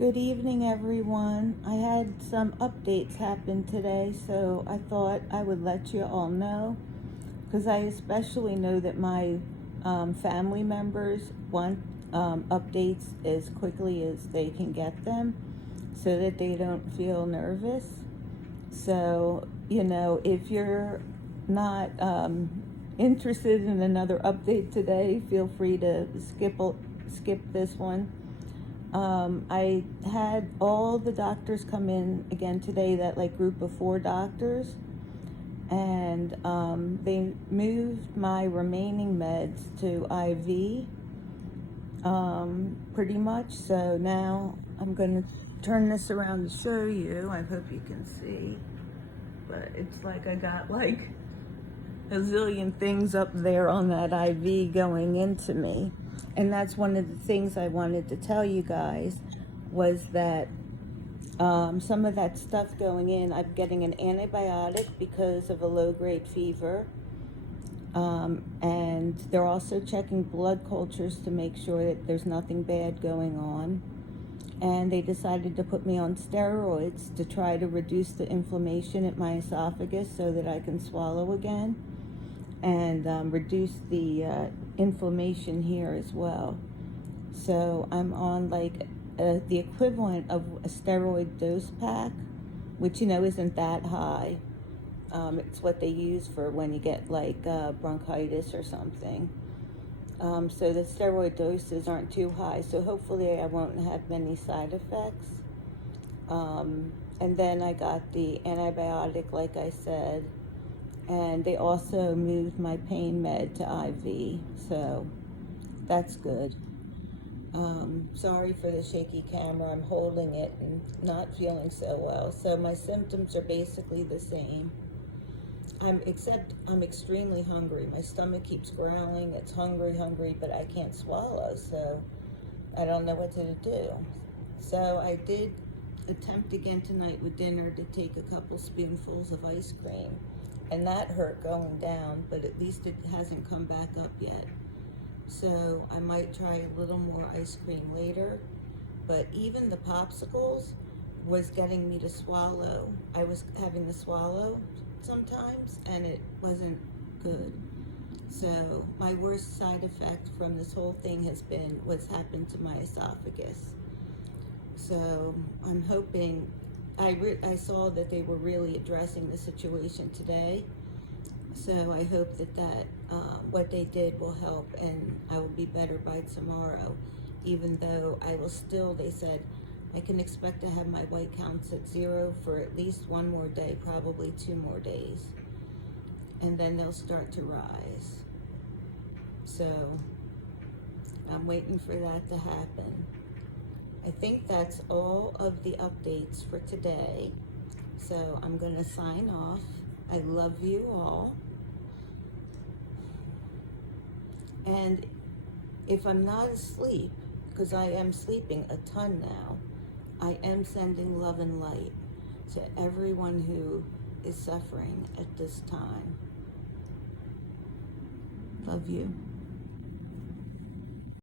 Good evening, everyone. I had some updates happen today, so I thought I would let you all know, because I especially know that my family members want updates as quickly as they can get them so that they don't feel nervous. So, if you're not interested in another update today, feel free to skip this one. I had all the doctors come in again today, that group of 4 doctors, and they moved my remaining meds to IV, pretty much. So now I'm going to turn this around to show you. I hope you can see, but it's like I got a zillion things up there on that IV going into me. And that's one of the things I wanted to tell you guys, was that some of that stuff going in, I'm getting an antibiotic because of a low-grade fever. And they're also checking blood cultures to make sure that there's nothing bad going on. And they decided to put me on steroids to try to reduce the inflammation at my esophagus so that I can swallow again, and reduce the inflammation here as well. So I'm on the equivalent of a steroid dose pack, which isn't that high. It's what they use for when you get bronchitis or something. So the steroid doses aren't too high, so hopefully I won't have many side effects. And then I got the antibiotic, like I said, and they also moved my pain med to IV, so that's good. Sorry for the shaky camera. I'm holding it and not feeling so well. So my symptoms are basically the same. Except I'm extremely hungry. My stomach keeps growling. It's hungry, but I can't swallow, so I don't know what to do. So I did attempt again tonight with dinner to take a couple spoonfuls of ice cream, and that hurt going down, but at least it hasn't come back up yet. So I might try a little more ice cream later, but even the popsicles was getting me to swallow. I was having to swallow sometimes, and it wasn't good. So my worst side effect from this whole thing has been what's happened to my esophagus. So I'm hoping, I saw that they were really addressing the situation today. So I hope that what they did will help, and I will be better by tomorrow, even though I will still, they said, I can expect to have my white counts at 0 for at least 1 more day, probably 2 more days. And then they'll start to rise. So I'm waiting for that to happen. I think that's all of the updates for today. So I'm going to sign off. I love you all. And if I'm not asleep, because I am sleeping a ton now, I am sending love and light to everyone who is suffering at this time. Love you.